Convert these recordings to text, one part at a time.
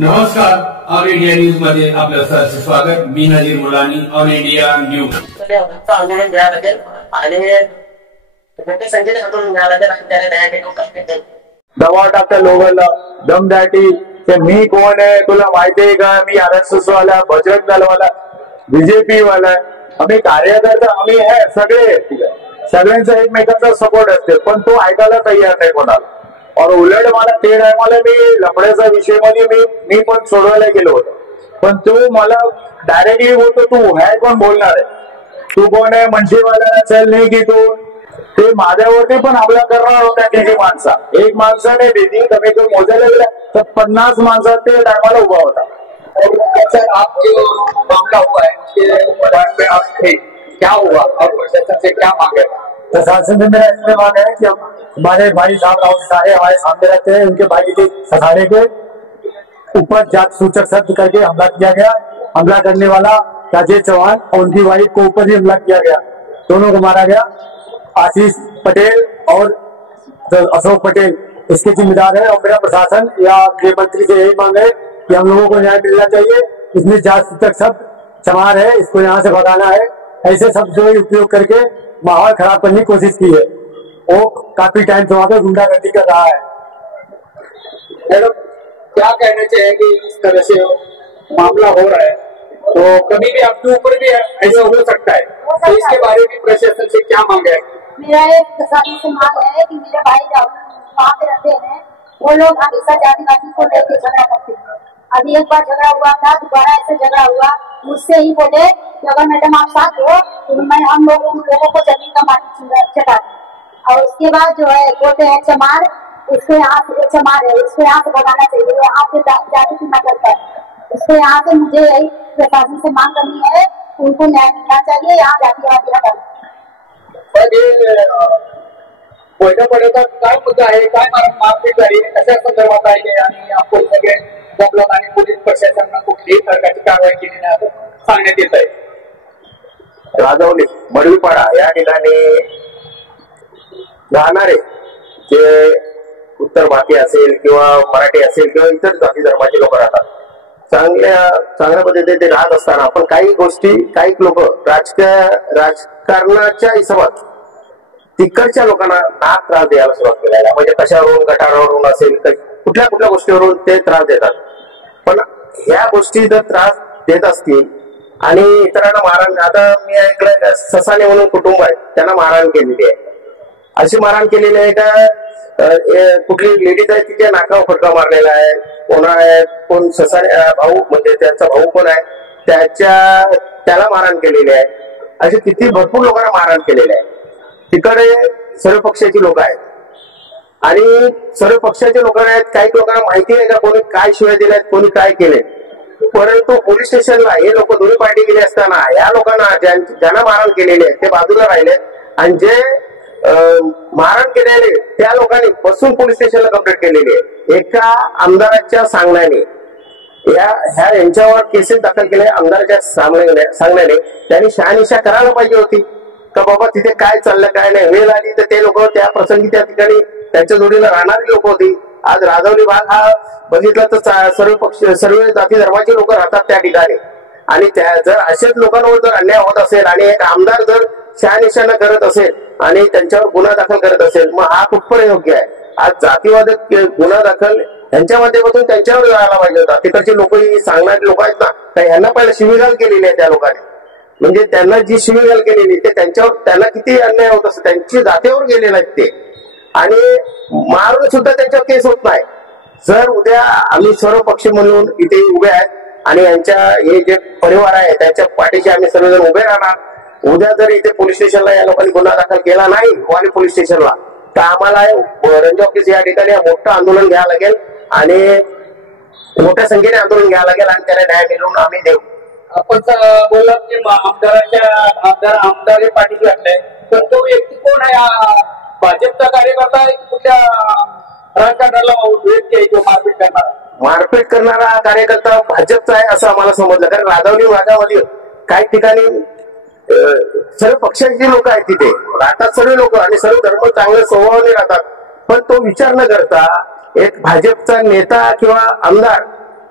नमस्कार, all India news मध्ये आपलं सहर्ष स्वागत. मी नजीर मुलानी, ऑल इंडिया न्यूज. आंदोलन घ्यावं आणि संजय आंदोलन घ्यावं लागेल आणि त्याला न्याय मिळवून दबाव टाकता लोकांना दमदाटी की मी कोण आहे तुला माहिती आहे का, मी RSS वाला, बजरंग दलवाला, बीजेपी वाला, आम्ही कार्यकर्ता, आम्ही आहे सगळे, सगळ्यांचा एकमेकांचा सपोर्ट असते, पण तो ऐकायला तयार नाही कोणाला. और उलट मला ते टायमाला मी लफड्याचा विषय मध्ये मी पण सोडवायला गेलो होतो, पण तू मला डायरेक्टली बोलतो तू आहे कोण बोलणार आहे, तू कोण आहे मनसेवाला, चल नाही की तू ते माझ्यावरती पण हमला करणार होता. तिची माणसा एक माणसाने दिली कमी कमी मोजायला गेला तर 50 माणसा ते टायमाला उभा होता. सर आप जो मामला हुआ है पे आप थे, क्या हुआ और प्रशासन से क्या मांगे? प्रशासन से मेरा इसलिए मांग है कि हमारे भाई साहब राहुल सारे हमारे सामने रहते हैं, उनके भाई के फंसाने के ऊपर जात सूचक शब्द करके हमला किया गया. हमला करने वाला राजेश चौहान और उनकी वाइफ को ऊपर ही हमला किया गया, दोनों को मारा गया. आशीष पटेल और अशोक पटेल इसके जिम्मेदार है. और मेरा प्रशासन या गृह मंत्री से यही मांग है कि हम लोगों को न्याय मिलना चाहिए. इसमें जात सूचक शब्द चमार है, इसको यहाँ से भगाना है. ऐसे शब्द जो उपयोग करके माहौल खराब करने की कोशिश की है. वो काफी टाइम से वहां पर गुंडागर्दी कर रहा है. मैडम क्या कहना चाहेंगे, इस तरह से मामला हो रहा है तो कभी भी आपके ऊपर भी ऐसा हो सकता है, तो इसके बारे में प्रशासन से क्या मांग है? मेरा एक प्रशासन से मांग है कि मेरे भाई वहाँ पे रहते हैं, वो लोग हमेशा जातिवादी को लेकर झगड़ा करते हैं. अभी एक बार झगड़ा हुआ था, दोबारा ऐसे झगड़ा हुआ, मुझसे ही बोले कि अगर मैडम आप साथ हो तो मैं हम लोगों को जमीन का मालिक चढ़ा दूं. और उसके बाद जो है बोलते हैं चमार, इसको यहाँ से चमार है, इसको यहाँ से भगाना चाहिए, यहाँ पे जाति की न करता है. इसको यहाँ से मुझे यही प्रशासन से मांग करनी है, उनको न्याय मिलना चाहिए. यहाँ जातिवादी हटाना. पडता काय मुद्दा आहे, काय मारपीट झाली, कशा संदर्भात आहे आणि आपण सगळे जमलोक आणि पोलीस प्रशासनानं कुठलीही प्रकारची कारवाई केली नाही असं सांगण्यात येत आहे. राजवली मडवीपाडा या ठिकाणी राहणारे जे उत्तर भारतीय असेल किंवा मराठी असेल किंवा इतर जाती धर्माचे लोक राहतात, चांगल्या पद्धतीने ते राहत असताना पण काही गोष्टी काही लोक राजकारणाच्या हिशोबात तिकडच्या लोकांना नाक त्रास द्यायला सुरुवात केलेला. म्हणजे कशावरून, गटारावरून असेल तर कुठल्या गोष्टीवरून ते त्रास देतात. पण ह्या गोष्टी जर त्रास देत असतील आणि इतरांना मारहाण, आता मी ऐकलंय ससाने म्हणून कुटुंब आहे त्यांना मारहाण केलेली आहे. अशी मारहाण केलेली आहे का कुठली लेडीज आहे तिच्या नाकावर फटका मारलेला आहे, कोण ससाने भाऊ म्हणजे त्यांचा भाऊ कोण आहे त्याला मारहाण केलेली आहे. अशी किती भरपूर लोकांना मारहाण केलेली आहे. तिकडे सर्व पक्षाची लोक आहेत आणि सर्व पक्षाचे लोक आहेत. काही लोकांना माहिती नाही का कोणी काय शिवाय दिल्यात, कोणी काय केले. परंतु पोलीस स्टेशनला हे लोक दोन्ही पार्टी गेले असताना या लोकांना ज्यांना मारहाण केलेले आहे ते बाजूला राहिले आणि जे मारहाण केलेले त्या लोकांनी बसून पोलीस स्टेशनला कंप्लेंट केलेली आहे. एका आमदाराच्या सांगण्याने यांच्यावर केसेस दाखल केले. आमदाराच्या सांगण्याने त्यांनी शहानिशा करायला पाहिजे होती का बाबा तिथे काय चाललं काय नाही. वेळ आली तर ते लोक त्या प्रसंगी त्या ठिकाणी त्यांच्या जोडीला राहणारी लोक होती. आज राजवली भाग हा बघितला तर सर्व जाती धर्माचे लोक राहतात त्या ठिकाणी आणि जर असेच लोकांवर जर अन्याय होत असेल आणि एक आमदार जर शहानिशा न करत असेल आणि त्यांच्यावर गुन्हा दाखल करत असेल मग हा कुठपर्यंत योग्य आहे. आज जातीवाद गुन्हा दाखल यांच्या माध्यमातून त्यांच्यावर जायला पाहिजे होता. तिकडचे लोक सांगणारे लोक आहेत ना, तर ह्यांना पहिला शिवीगाळ केलेली आहे त्या लोकांनी. म्हणजे त्यांना जी शिवीगाळ केलेली ते त्यांना किती अन्याय होत असं त्यांची जातीवर गेलेले आहेत ते आणि मारून सुद्धा त्यांच्यावर केस होत नाही. जर उद्या आम्ही सर्व पक्ष म्हणून इथे उभे आहेत आणि यांच्या हे जे परिवार आहे त्यांच्या पाठीशी आम्ही सर्वजण उभे राहणार. उद्या जर इथे पोलीस स्टेशनला या लोकांनी गुन्हा दाखल केला नाही वाली पोलीस स्टेशनला तर आम्हाला रंजन ऑफिस या ठिकाणी मोठं आंदोलन घ्यावं लागेल आणि मोठ्या संख्येने आंदोलन घ्यावं लागेल आणि त्याला न्याय मिळवून आम्ही देऊ. आपण बोललात की आमदार पाठीशी लागलाय, तर तो व्यक्ती कोण आहे? भाजपचा कार्यकर्ता आहे की कुठल्या राजकारणाला व्यक्ती आहे तो मारपीट करणारा कार्यकर्ता भाजपचा आहे असं आम्हाला समजलं. कारण राजवली भागामध्ये काही ठिकाणी सर्व पक्षाची लोक आहेत तिथे राहतात, सर्व लोक आणि सर्व धर्म चांगल्या स्वभावाने राहतात. पण तो विचार न करता एक भाजपचा नेता किंवा आमदार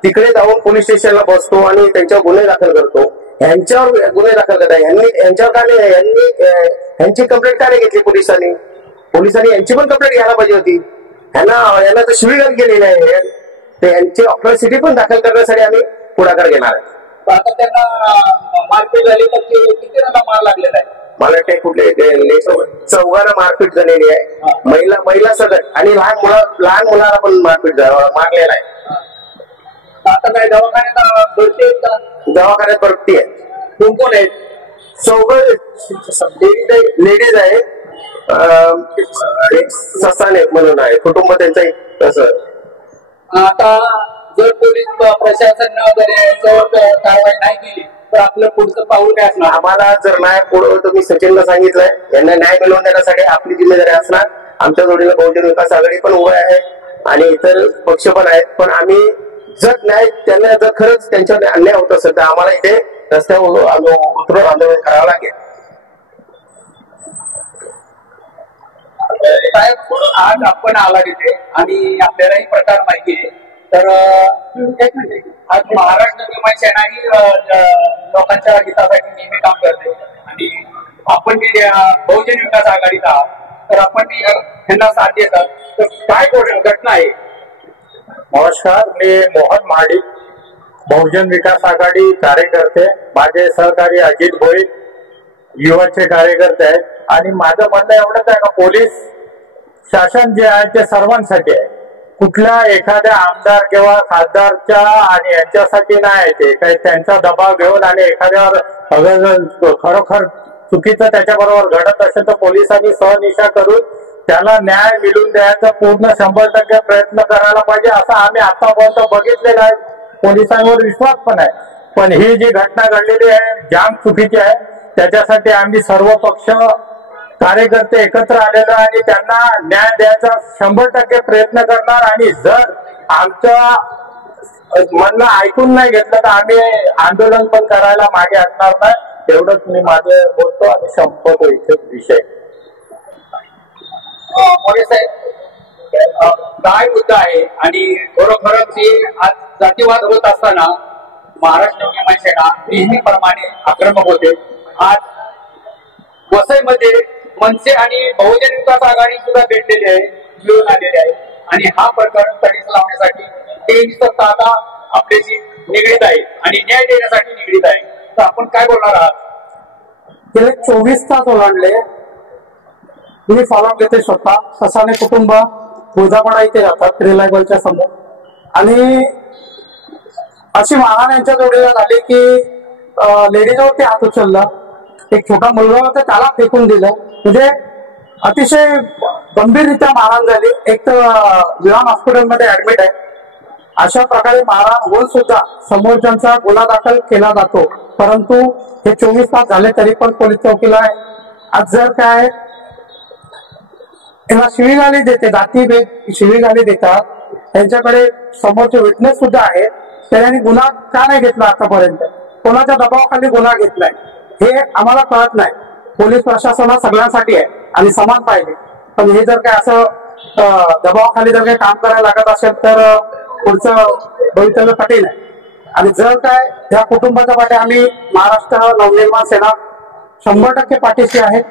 तिकडे जाऊन पोलीस स्टेशनला बसतो आणि त्यांच्यावर गुन्हे दाखल करतो. ह्यांच्यावर गुन्हे दाखल करतात. यांच्यावर का नाही, यांची कंप्लेंट का नाही घेतली पोलिसांनी? पोलिसांनी यांची पण कंप्लेंट घ्यायला पाहिजे होती. यांना तर शिवीगाळ केलेली आहे. ते यांची अट्रॉसिटी पण दाखल करण्यासाठी आम्ही पुढाकार घेणार आहे. आता त्यांना मारपीट झाली तर किती जणांना मार लागलेला आहे? मला वाटते कुठले 4 मारपीट झालेली आहे. महिला सगळं आणि लहान मुलाला पण मारलेला आहे. आता काय दवाखान्यात भरती आहेत का? दवाखान्यात भरती आहे. कोण कोण आहेत? 4 लेडीज आहेत. ससाने म्हणून आहे कुटुंब त्यांचं एक तसं. आता जर पोलीस प्रशासन जर याच्यावर कारवाई नाही केली तर आपलं पुढचं पाऊल काय असणार? आम्हाला जर न्याय पुढं तर मी सचिनला सांगितलंय, यांना न्याय मिळवून देण्यासाठी आपली जिम्मेदारी असणार. आमच्या जोडीला बहुजन विकास आघाडी पण उभे आहे आणि इतर पक्ष पण आहेत. पण आम्ही जर त्यांना जर खरंच त्यांच्यावर अन्याय होत असेल तर आम्हाला इथे रस्त्यावर उतरून आंदोलन करावं लागेल. साहेब, आज आपण आला तिथे आणि आपल्यालाही प्रकार माहिती आहे. तर आज महाराष्ट्र निर्माण सेना ही लोकांच्या हितासाठी नेहमी काम करते आणि आपण बहुजन विकास आघाडीत आहात, तर आपण त्यांना साथ देतात. तर काय घटना आहे? नमस्कार, मी मोहन महाडिक, बहुजन विकास आघाडी कार्यकर्ते. माझे सहकारी अजित भोईर युवाचे कार्यकर्ते आहेत. आणि माझं म्हणणं एवढंच आहे का पोलीस शासन जे आहे ते सर्वांसाठी आहे. कुठल्या एखाद्या आमदार किंवा खासदारच्या आणि यांच्यासाठी नाही ते काही त्यांचा दबाव घेऊन आणि एखाद्यावर अगर खरोखर चुकीचं त्याच्याबरोबर घडत असेल तर पोलिसांनी सहनिशा करून त्याला न्याय मिळवून द्यायचा पूर्ण 100% प्रयत्न करायला पाहिजे, असं आम्ही आतापर्यंत बघितलेलं आहे. पोलिसांवर विश्वास पण आहे. पण ही जी घटना घडलेली आहे जाम चुकीची आहे. त्याच्यासाठी आम्ही सर्व पक्ष कार्यकर्ते एकत्र आलेलो आणि त्यांना न्याय द्यायचा 100% प्रयत्न करणार. आणि जर आमचं म्हणणं ऐकून नाही घेतलं तर आम्ही आंदोलन पण करायला मागे हटणार नाही. एवढंच मी माझं बोलतो आणि संपवतो इथे विषय. मोरे साहेब, काय मुद्दा आहे आणि खरोखरच आज जातीवाद होत असताना महाराष्ट्र निर्माण सेना नेहमीप्रमाणे आक्रमक होते. आज वसईमध्ये मनसे आणि बहुजन विकास आघाडी सुद्धा भेटलेली आहे, मिळून आलेली आहे आणि हा प्रकरण तडीस लावण्यासाठी ते आता आपल्याशी निगडीत आहे आणि न्याय देण्यासाठी निगडीत आहे. तर आपण काय बोलणार आहात? गेले 24 तास ओलांडले. मी फॉलो घेते स्वतः. ससाने कुटुंब गोदापाडा इथे जातात रिलायबलच्या समोर आणि अशी मारहाण यांच्या जोडीला झाली की लेडीजवरती हात उचलला. एक छोटा मुलगा होता त्याला फेकून दिलं. म्हणजे अतिशय गंभीररित्या मारहाण झाली. एक तर विराम हॉस्पिटलमध्ये ऍडमिट आहे. अशा प्रकारे मारहाण होऊन सुद्धा समोरच्यांचा गुन्हा दाखल केला जातो. परंतु हे 24 तास झाले तरी पण पोलीस चौकीला आहे. आज जर काय त्यांना शिवीगाळी देते, जातीभेद शिवीगाळी देतात. त्यांच्याकडे समोरचे विटनेस सुद्धा आहेत. त्यांनी गुन्हा का नाही घेतला आतापर्यंत? कोणाच्या दबावाखाली गुन्हा घेतलाय हे आम्हाला कळत नाही. पोलीस प्रशासन सगळ्यांसाठी आहे आणि समान पाहिजे. पण हे जर काय असं दबावाखाली जर काही काम करायला लागत असेल तर पुढचं भवितव्य कठीण आहे. आणि जर काय या कुटुंबाच्या पाठी आम्ही महाराष्ट्र नवनिर्माण सेना 100% पाठीशी आहे.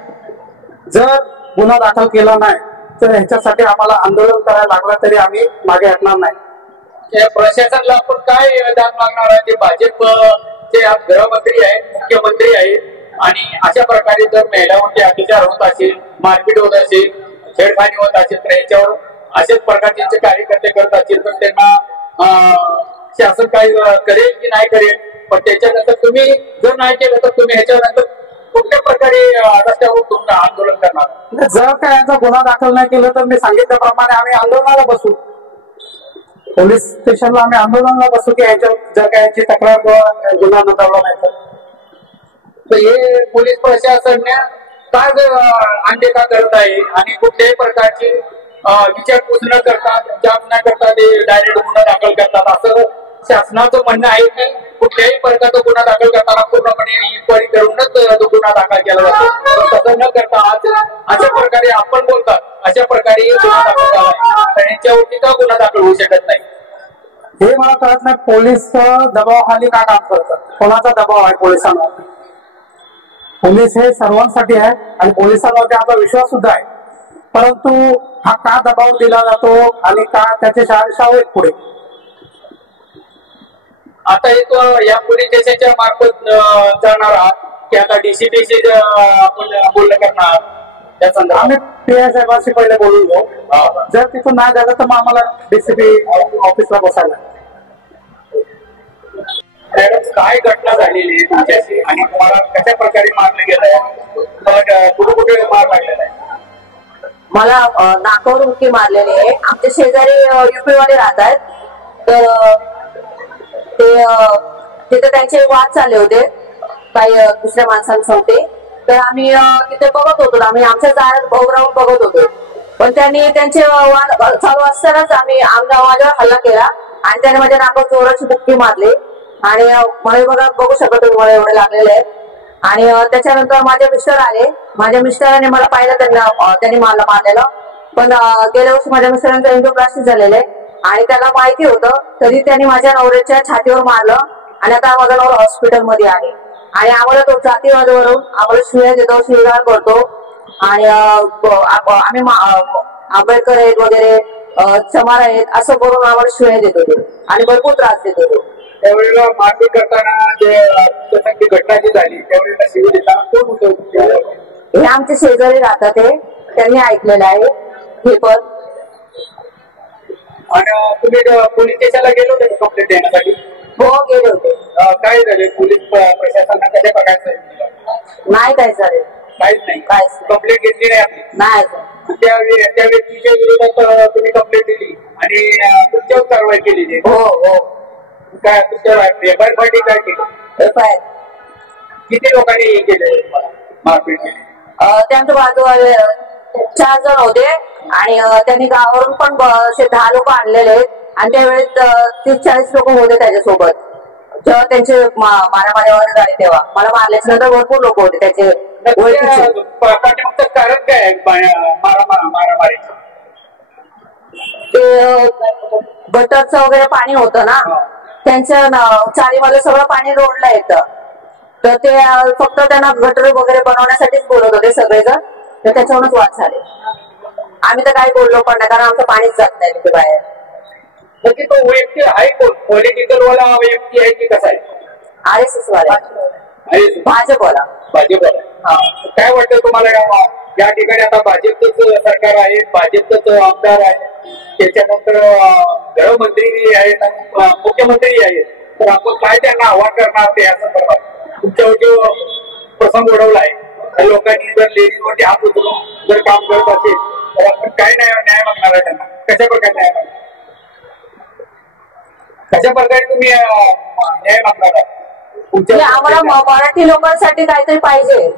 जर गुन्हा दाखल केला नाही तर ह्याच्यासाठी आम्हाला आंदोलन करायला लागलं तरी आम्ही मागे हटणार नाही. प्रशासनाला आपण काय दाद मागणार आहे? ते भाजपचे आज गृहमंत्री आहेत, मुख्यमंत्री आहेत आणि अशा प्रकारे जर महिलांवरती अत्याचार होत असेल, मारपीट होत असेल, छेडखानी होत असेल तर याच्यावर अशाच प्रकारचे कार्यकर्ते करत असतील तर त्यांना शासन काय करेल की नाही करेल. पण त्याच्यानंतर तुम्ही जर नाही केलं तर तुम्ही ह्याच्यानंतर कुठल्या प्रकारे रस्त्यावर तुमचं आंदोलन करणार? जर काय यांचा गुन्हा दाखल नाही केलं तर मी सांगितल्याप्रमाणे आम्ही आंदोलनाला बसू. पोलीस स्टेशनला आम्ही आंदोलनाला बसू की याच्यावर जर काय यांची तक्रार गुन्हा नोंदवला नाही तर हे पोलीस प्रशासन काय अनदेखा करत आहे आणि कुठल्याही प्रकारची विचारपूस न करता, जाब न करता ते डायरेक्ट गुन्हा दाखल करतात. असं शासनाचं म्हणणं आहे की कुठल्याही प्रकारचा गुन्हा दाखल करताना पूर्णपणे इन्क्वायरी करूनच गुन्हा दाखल केला जातो. तसं न करता अशा प्रकारे आपण बोलतात अशा प्रकारे गुन्हा दाखल झाला तर यांच्यावरती का गुन्हा दाखल होऊ शकत नाही? हे मला कळत नाही. पोलीस दबावाखाली का काम करतात, कोणाचा दबाव आहे पोलिसांवर? पोलीस हे सर्वांसाठी आहे आणि पोलिसांवरती आपला विश्वास सुद्धा आहे, परंतु हा का दबाव दिला जातो आणि का त्याचे शहानिशा होईल पुढे? आता एक या पोलीस स्टेशनच्या मार्फत जाणार आहात की आता डीसीपीशी आपण बोलणं करणार त्या संदर्भात? आम्ही पीआय साहेबांशी पहिले बोलून घेऊ. जर तिथून नाही झालं तर मग आम्हाला डीसीपी ऑफिसला बसायला. मॅडम, काय घटना झालेली आहे तुमच्याशी आणि तुम्हाला कशा प्रकारे मारलं गेलंय? कुठे कुठे मार लागलेला आहे? मला नाकावर मुक्की मारलेली आहे. आमचे शेजारी युपी वाले राहत आहेत, तर ते तिथे त्यांचे वाद चालले होते काही दुसऱ्या माणसांसोबत. तर आम्ही तिथे बघत होतो, आम्ही आमच्या दारात भाऊ राहून बघत होतो, पण त्यांनी त्यांचे वाद चालू असतानाच माझ्यावर हल्ला केला आणि त्याने माझ्या नाकावर जोराची मुक्की मारली आणि मला बघा बघू शकत मला एवढे लागलेले आहेत. आणि त्याच्यानंतर माझे मिस्टर आले. माझ्या मिस्टरांनी मला पाहिलं, त्यांनी मला मारलेलं. पण गेल्या वर्षी माझ्या मिस्टरांचं एन्जिओप्लास्टी झालेलं आहे आणि त्याला माहिती होतं, तरी त्यांनी माझ्या नवऱ्याच्या छातीवर मारलं आणि आता माझा नवरा हॉस्पिटलमध्ये आहे. आणि आम्हाला तो जातीवादावरून आम्हाला शिव्या देतो, शिवीगाळ करतो. आणि आम्ही आंबेडकर आहेत वगैरे, चमार आहेत असं करून आम्हाला शिव्या देतो आणि भरपूर त्रास देतो. त्यावेळेला मारपीट करताना जे घटना जी झाली त्यावेळेला शिवी देताना कोण होतं? हे आमचे शेजारी राहतात, ते त्यांनी ऐकलेलं आहे हे पण. आणि तुम्ही पोलीस स्टेशनला गेले होते कंप्लेंट देण्यासाठी? हो गेले होते. काय झाले? पोलीस प्रशासनाने कशा प्रकारचं नाही काय चालेल, काहीच नाही. काहीच कंप्लेंट घेतली नाही आपली? नाही. त्या व्यक्तीच्या विरोधात तुम्ही कंप्लेंट दिली आणि तुमच्यावर कारवाई केली? हो हो. काय तुमच्यावर एफआयआर पार्टी काय केली? एफआयआर किती लोकांनी केले मारपीट केली? त्यांच्या बाजूला 4 जण होते आणि त्यांनी गावावरून पण 10 लोक आणलेले आहेत आणि त्यावेळेस 30-40 लोक होते त्याच्यासोबत. जेव्हा त्यांचे मारामारी वगैरे झाले तेव्हा मला मारल्याच्या नंतर भरपूर लोक होते त्याचे ओळखीचे. पाठीमागचं कारण काय आहे मारामारीचं? ते गटरचं वगैरे पाणी होतं ना, त्यांच्या चारीमध्ये सगळं पाणी रोडला येतं, तर ते फक्त त्यांना गटर वगैरे बनवण्यासाठीच बोलत होते सगळेजण. तर त्याच्यावरूनच वाद झाले. आम्ही तर काही बोललो पण नाही, कारण आमचं पाणीच जात नाही तिथे बाहेर. म्हणजे तो व्यक्ती आहे कोण? पॉलिटिकल वाला व्यक्ती आहे की कसा आहे? RSS वाला, भाजपवाला. भाजपवाला. काय वाटतं तुम्हाला या ठिकाणी? आता भाजपच सरकार आहे, भाजपच आमदार आहे, त्याच्यानंतर गृहमंत्री आहेत आणि मुख्यमंत्री आहेत, तर आपण काय त्यांना आव्हान करणार ते या संदर्भात? तुमच्यावर जो प्रसंग ओढवला आहे, त्या लोकांनी जर लेडीजवरती हात उचलून जर काम करत असेल तर आपण काय न्याय मागणार आहे त्यांना? कशा प्रकारे न्याय मागणार? कशा प्रकारे तुम्ही न्याय मागणार आहे? आम्हाला मराठी लोकांसाठी काहीतरी पाहिजे,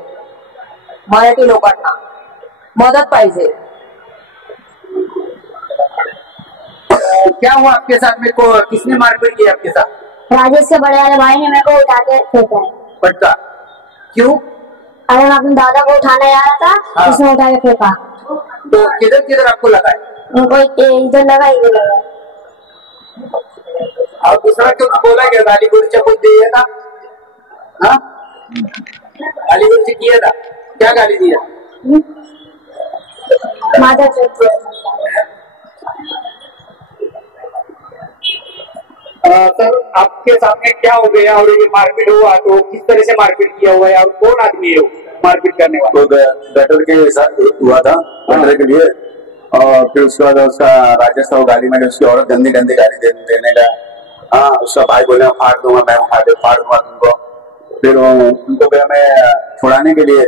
मराठी लोकांना मदत पाहिजे. क्या हुआ आपके साथ में? किसने मारपीट की आपके साथ? राजेश के बड़े वाले भाई ने मेरे को उठा के फेंका. पटका? क्यों? अरे मैं अपने दादा को उठाने जा रहा था. हाँ. उसने उठा के फेंका. तो किधर किधर आपको लगा है? उनको इधर लगा, इधर लगा. और दूसरा क्यों बोला गया? गाली गुड़ी कुछ दिया था? हाँ, गाली गुड़ी किया था? क्या गाली दिया? माता चौक. सर, आपके सामने क्या हो गया और ये मारपीट हुआ तो किस तरह से मारपीट किया हुआ है और कौन आदमी है मारपीट करने वाला? तो गटर के साथ हुआ था, गटर के लिए, और फिर उसके बाद उसका राजेश को गाली में उसकी औरत गंदी गंदी गाली देने का. हाँ, उसका भाई बोले फाड़ दूंगा, मैं फाड़ दूंगा तुमको. फिर उनको फिर मैं छुड़ाने के लिए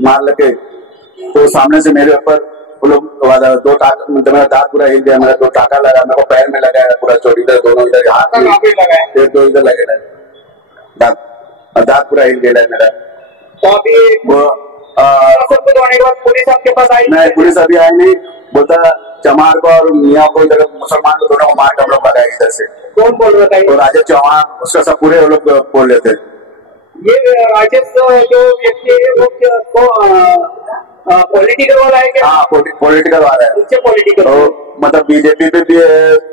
मार लगे तो सामने से मेरे ऊपर वो लोग 2 टाका, मेरा दांत पूरा हिल गया, मेरा 2 टाका लगा, मेरे को पैर में लगा पूरा, चोटी इधर, दोनों इधर, हाथ में फिर 2 इधर लगे दांत पूरा हिल गया मेरा. तो अभी पुलिस आपके पास आई? नहीं, पुलिस अभी आई नहीं. बोलता चमार को और मियाँ को, इधर मुसलमान को दोनों को मार हम लोग लगाए इधर से. कौन बोल रहा था? तो राजेश चौहान, उसका सब पूरे वो लोग बोल रहे थे. ये राजेश जो व्यक्ति है वो पॉलिटिकल वाला है क्या? हाँ पॉलिटिकल वाला है, उससे पॉलिटिकल तो मतलब बीजेपी पे भी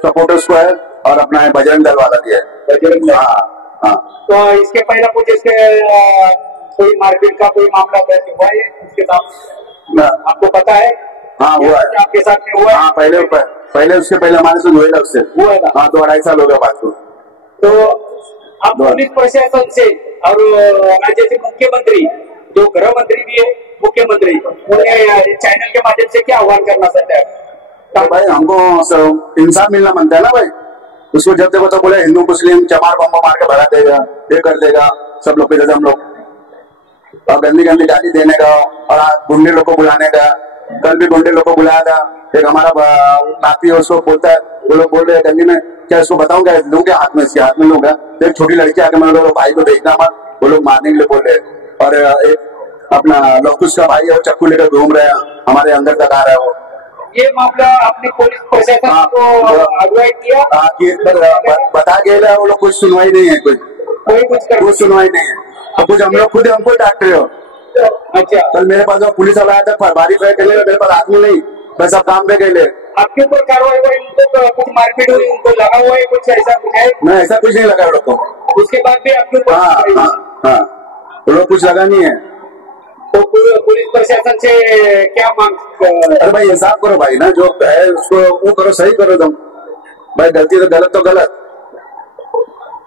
सपोर्टर्स को है और अपना बजरंग दल वाला भी है। बजरंग दल। हाँ तो इसके पहले कुछ इसके कोई मारपीट का कोई मामला दर्ज हुआ है उसके साथ, आपको पता है? हाँ हुआ है, आपके साथ में हुआ है? हाँ पहले उसके पहले हमारे से हुए उससे हुआ था। हाँ 2-2.5 साल हो गया बात को। तो अब पुलिस प्रशासन से और राज्य के मुख्यमंत्री जो गृह मंत्री भी है मुख्यमंत्री, उन्हें चैनल के माध्यम से क्या आह्वान करना चाहते हैं? तो भाई हमको इंसाफ मिलना बनता है ना भाई, उसको जब देखो तो बोले हिंदू मुस्लिम चमार बम मार के भरा देगा, ये कर देगा सब लोग जैसे हम लोग, और गंदी गंदी गाली देने का और गुंडे लोग को बुलाने का। कल भी गुंडे लोग को बुलाया था, एक हमारा नाती है उसको बोलता है, वो लोग बोल रहे हैं गली में क्या इसको बताऊं क्या लूं क्या हाथ में, इसके हाथ में लूंगा। एक छोटी लड़की आके मैंने बोला भाई को देखना मत, वो लोग मारने के लिए बोल रहे हैं। और एक अपना लवकुश का भाई है वो चक्कू लेकर घूम रहे हैं, हमारे अंदर तक आ रहा है वो। ये मामला आपने पुलिस प्रशासन को अगवाई किया? बता गए वो लोग, कुछ सुनवाई नहीं है, कुछ सुनवाई नहीं है, और कुछ हम लोग खुद हमको डांट रहे हो। अच्छा, कल मेरे पास जो पुलिस वाला आया था बारिश के लिए, मेरे पास आदमी नहीं, मैं सब काम पे गए। आपके ऊपर कार्रवाई हुई? उनको कुछ मारपीट हुई, उनको लगा हुआ है कुछ ऐसा कुछ है? नहीं ऐसा कुछ नहीं लगा लोग को। उसके बाद भी आपके ऊपर? हाँ वो लोग कुछ लगा नहीं है। तो पुलिस प्रशासन से क्या मांग? अरे भाई इंसाफ करो भाई ना, जो है उसको वो करो, सही करो तुम भाई, गलती तो गलत,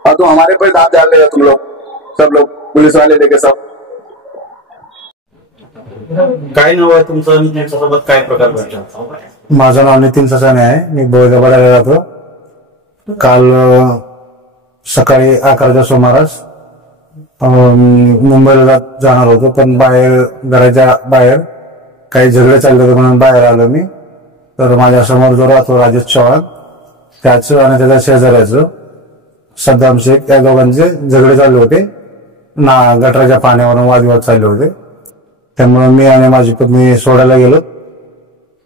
और तुम हमारे पर दाब डाल रहे हो तुम लोग, सब लोग पुलिस वाले लेके सब। काय नाव आहे तुमचं आणि त्यांच्यासोबत काय प्रकार घडला? माझं नाव नितीन ससाने आहे, मी बोळगावाला राहतो. काल सकाळी 11च्या सुमारास मुंबईला जाणार होतो, पण बाहेर घराच्या बाहेर काही झगडे चालले होते म्हणून बाहेर आलो मी. तर माझ्या समोर जो राहतो राजेश चव्हाण, त्याचं आणि त्याच्या शेजाऱ्याचं सद्दाम शेख, या दोघांचे झगडे चालले होते ना, गटराच्या पाण्यावरून वादविवाद चालले होते. त्यामुळे मी आणि माझी पत्नी सोडायला गेलो,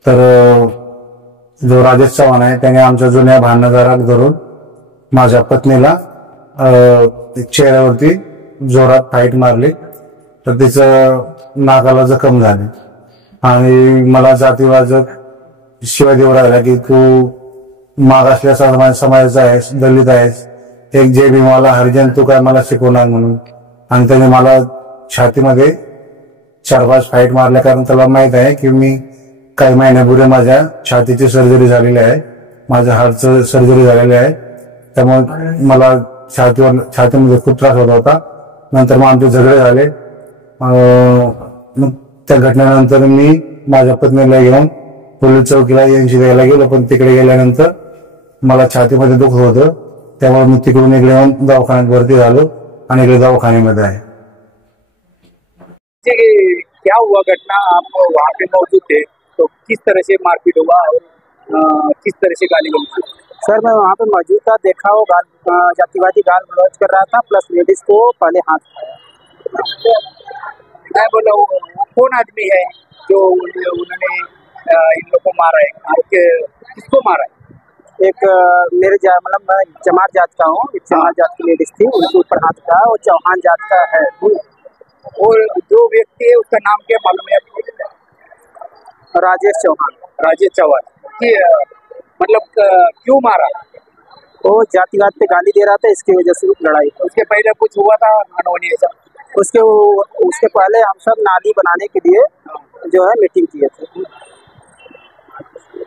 तर जो राजेश चव्हाण आहे त्याने आमच्या जुन्या भांडणाचा राग धरून माझ्या पत्नीला चेहऱ्यावरती जोरात फाईट मारली, तर तिचं नाकाला जखम झाली आणि मला जातीवाचक शिवाय देऊ राहिला की तू मागासल्या समाजाचा आहेस, दलित आहेस, एक जे भीमाला हरिजन तू काय मला शिकवणार म्हणून. आणि त्याने मला छातीमध्ये 4-5 फाईट मारल्या, कारण त्याला माहित आहे की मी काही महिन्यापूर्वी माझ्या छातीची सर्जरी झालेली आहे, माझ्या हार्टचं सर्जरी झालेली आहे. त्यामुळे मला छातीमध्ये खूप त्रास होत होता. नंतर मग आमचे झगडे झाले. मग त्या घटनेनंतर मी माझ्या पत्नीला घेऊन पोलीस चौकीला यांशी द्यायला गेलो, पण तिकडे गेल्यानंतर मला छातीमध्ये दुखत होतं, त्यामुळे मी तिकडून इकडे येऊन दवाखान्यात भरती झालो आणि इकडे दवाखान्यामध्ये आहे. क्या हुआ घटना? आप वहाँ पे मौजूद थे, तो किस तरह से मारपीट हुआ और किस तरह से गाली गलौज? सर मैं वहाँ पे मौजूद था, देखा वो जातिवादी गाल गलौज कर रहा था, प्लस लेडीज को पहले हाथ खाया. मैं बोला वो कौन आदमी है जो उन्होंने इन लोगों को मारा है, किसको मारा है? एक मेरे मतलब मैं चमार जात का हूँ, एक चमार जात की लेडीज थी, उनके ऊपर हाथ खाया. वो चौहान जात का है. और जो व्यक्ति है उसका नाम क्या मालूम है आपको? राजेश चौहान. राजेश चौहान कि मतलब क्यों मारा? वो जातिवाद पे गाली दे रहा था, इसकी वजह से लड़ाई. उसके पहले कुछ हुआ था अनहोनी ऐसा? उसके पहले हम सब नाली बनाने के लिए जो है मीटिंग किए थे.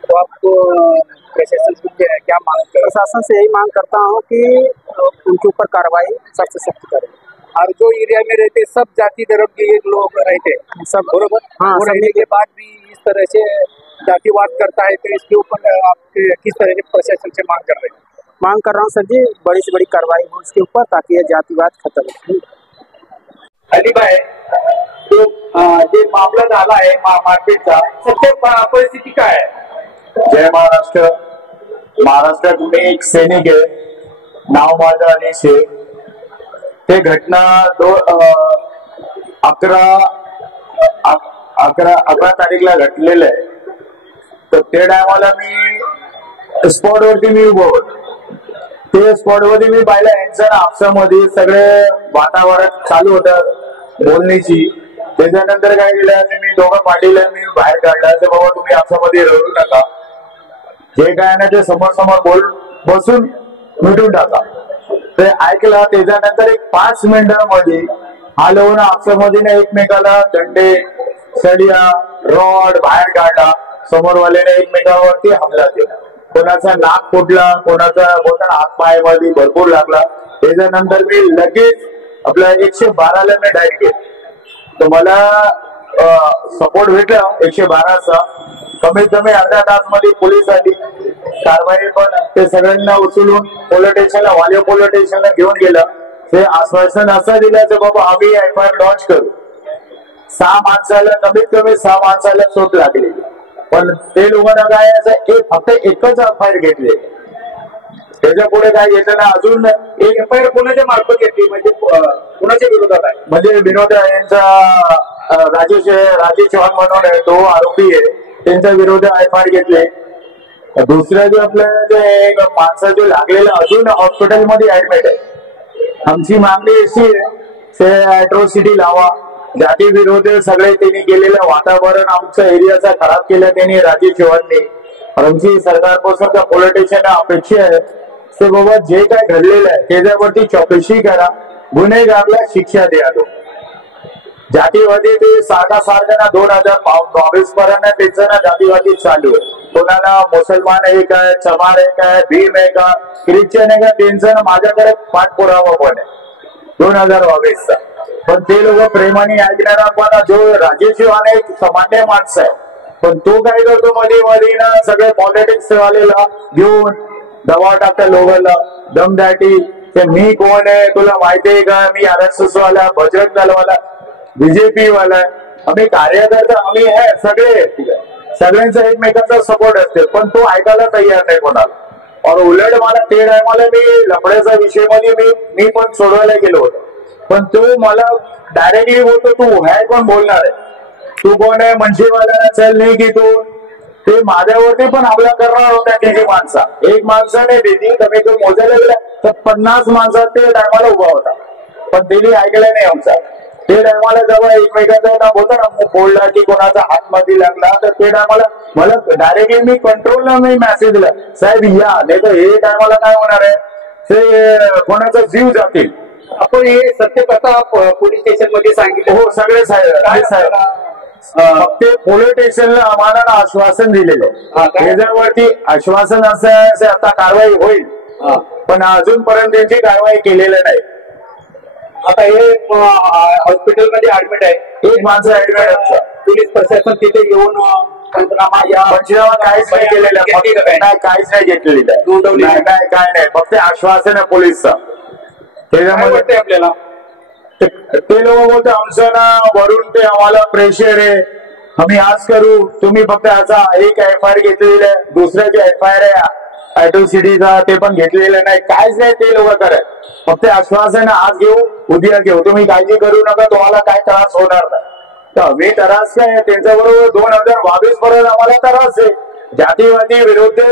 तो आपको प्रशासन से क्या मांग? प्रशासन से यही मांग करता हूँ कि उनके ऊपर कार्रवाई सख्त से सख्त करें. और जो एरिया में रहते सब जाति धर्म के लोग रहते सब बरोबर, हाँ, रहने के बाद भी इस तरह से जातिवाद करता है, तो इसके ऊपर आप किस तरह से प्रशासन से मांग कर रहे हैं? मांग कर रहा हूँ सर जी, बड़ी से बड़ी कार्रवाई हो इसके ऊपर, ताकि यह जातिवाद खत्म हो. अली भाई, तो जे मामला झाला आहे मारपीटचा, सत्य परिस्थिती काय आहे? जय महाराष्ट्र. महाराष्ट्रात मी एक सैनिक आहे, नाव माझं अनिश आहे. ते घटना 11 तारीखला घडलेलं आहे. तर ते टायमाला मी स्पॉट वरती मी उभं होतो. ते स्पॉटमध्ये मी पाहिलं यांच्या आपसामध्ये सगळे वातावरण चालू होतं बोलण्याची. त्याच्यानंतर काय केलं मी दोघं पाटील मी बाहेर काढलं तर बाबा तुम्ही आपसामध्ये रडू नका, जे काय ना ते समोर समोर बसून मिटून टाका. ते ऐकलं. त्याच्यानंतर एक 5 मिनिटांमध्ये आलो ना आपसामध्ये एकमेकाला दंडे सडिया रॉड बाहेर काढला. समोरवाल्याने एकमेकावरती हमला केला. कोणाचा नाक फुटला, कोणाचा बोलताना हात पायामध्ये भरपूर लागला. त्याच्यानंतर मी लगेच आपल्या 112ला मी डायल केलं. तर मला सपोर्ट भेटला 112चा. कमीत कमी अर्ध्या तासमध्ये पोलीस आली. कारवाई पण ते सगळ्यांना उचलून पोलीस स्टेशनला वालिया पोलीस स्टेशनला घेऊन गेलं. ते आश्वासन असं दिलं की बाबा आम्ही FIR लॉन्च करू. 6 माणसाला कमीत कमी 6 माणसाला चोट लागली. पण ते लोकांना काय फक्त एकच FIR घेतले. त्याच्या पुढे काय घेतलं ना अजून एक FIR कोणाच्या मार्फत घेतली म्हणजे कोणाच्या विरोधात आहे म्हणजे विनोद यांचा राजेश चव्हाण म्हणून आहे तो आरोपी आहे. त्यांच्या विरोधात FIR घेतले. दुसऱ्या जे आपल्या जे माणसं जे लागलेलं अजून हॉस्पिटलमध्ये ऍडमिट आहे. आमची मागणी अशी आहे ते अॅट्रॉसिटी लावा. जाती विरोध सगळे त्यांनी केलेलं वातावरण आमच्या एरियाचा खराब केलं त्यांनी राजेश चव्हाणने. आमची सरकारपासून त्या पोलीस स्टेशनला अपेक्षा आहे ते बाबा जे काय घडलेलं आहे त्याच्यावरती चौकशी करा, गुन्हेगारला शिक्षा द्या. जातीवादी ते सारखा 2022 पर्यंत त्यांचं ना जातीवादी चालू आहे. कोणाला मुसलमान आहे काय, चमार आहे काय, भीम आहे का, ख्रिश्चन आहे का, त्यांचं माझ्याकडे पाठपुरावा पण आहे 2022चा. पण ते लोक प्रेमाने ऐकणारा पण जो राजेश चव्हाण एक सामान्य माणसं आहे. पण तो काय करतो मध्ये ना सगळे पॉलिटिक्स वालेला घेऊन दवा टाकता लोकांना दमदाटी. ते मी कोण आहे तुला माहितीये का, मी RSS वाला, बजरंग दलवाला, BJP वाला, आम्ही कार्यकर्ता आम्ही आहे सगळे. सगळ्यांचा एकमेकांचा सपोर्ट असते पण तो ऐकायला तयार नाही कोणाला. और उलट मला ते टायमाला मी लफड्याचा विषय मध्ये मी पण सोडवायला गेलो होतो. पण तो मला डायरेक्टली बोलतो तू है कोण बोलणार आहे, तू कोण आहे मनसेवाला चल नाही की तू. ते माझ्यावरती पण हमला करणार होता त्याची माणसा. एक माणसाने दिली कमी कमी मोजायला गेला तर 50 माणसात ते टायमाला उभा होता. पण त्यांनी ऐकलं नाही आमचा. ते टायमाला जेव्हा एकमेकांचा बोलतो ना बोलला की कोणाचा हात मध्ये लागला तर ते टायमाला मला डायरेक्टली मी कंट्रोलला मी मेसेज दिला साहेब या, नाही तर हे टायमाला काय होणार आहे ते कोणाचा जीव जातील. आपण हे सत्यकथा पोलीस स्टेशन मध्ये सांगितलं. हो सगळे साहेब ते पोलीस स्टेशनला आम्हाला आश्वासन दिलेलं आहे. त्याच्यावरती आश्वासन असं आहे आता कारवाई होईल पण अजूनपर्यंत त्यांची कारवाई केलेली नाही. आता हे हॉस्पिटलमध्ये ऍडमिट आहे, एक माणसं ऍडमिट आहे. पोलीस प्रशासन तिथे येऊन पंचनामा काहीच नाही केलेलं, काहीच नाही घेतलेलं काय नाही, फक्त आश्वासन आहे पोलीसचं. त्याच्यामध्ये आपल्याला ते लोक बोलते आमचं ना वरून ते आम्हाला प्रेशर आहे आम्ही आज करू, तुम्ही फक्त याचा एक FIR घेतलेला आहे, दुसऱ्याचे FIR आहे अॅट्रॉसिटीचा ते पण घेतलेलं नाही, काहीच नाही. ते लोक करत फक्त आश्वासन आज घेऊ उद्या घेऊ, तुम्ही काळजी करू नका, तुम्हाला काय त्रास होणार नाही. तर आम्ही त्रास काय त्यांच्या बरोबर 2022 पर्यंत आम्हाला त्रास आहे. जातीवादी विरुद्ध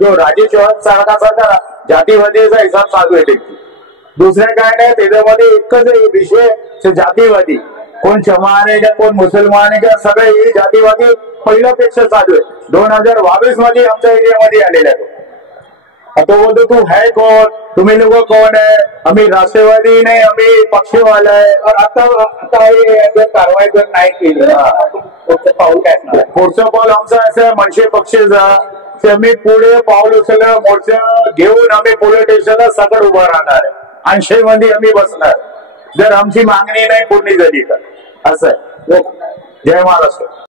जो राजेश चव्हाण सारखा जातीवादीचा हिसाब चालू आहे त्यांची. दुसऱ्या काय नाही त्याच्यामध्ये एकच विषय जातीवादी, कोण चमान आहे का कोण मुसलमान आहे का, सगळे हे जातीवादी पहिल्यापेक्षा चालू आहे. 2022 मध्ये आमच्या एरियामध्ये आलेला आहे. तो बोलतो तू है कोण, तुम्ही लोक कोण आहे, आम्ही राष्ट्रवादी नाही आम्ही पक्षवाला आहे. आता जर कारवाई जर नाही केली पुढचं पाऊल काय असणार? पुढचं पाऊल आमचं असं मनसे पक्षाचा की आम्ही पुढे पाऊल उचललं मोर्चा घेऊन आम्ही पोलीस स्टेशनला सकट उभा राहणार आहे. 80 मध्ये आम्ही बसणार जर आमची मागणी नाही पूर्ण झाली तर. असं आहे. जय महाराष्ट्र.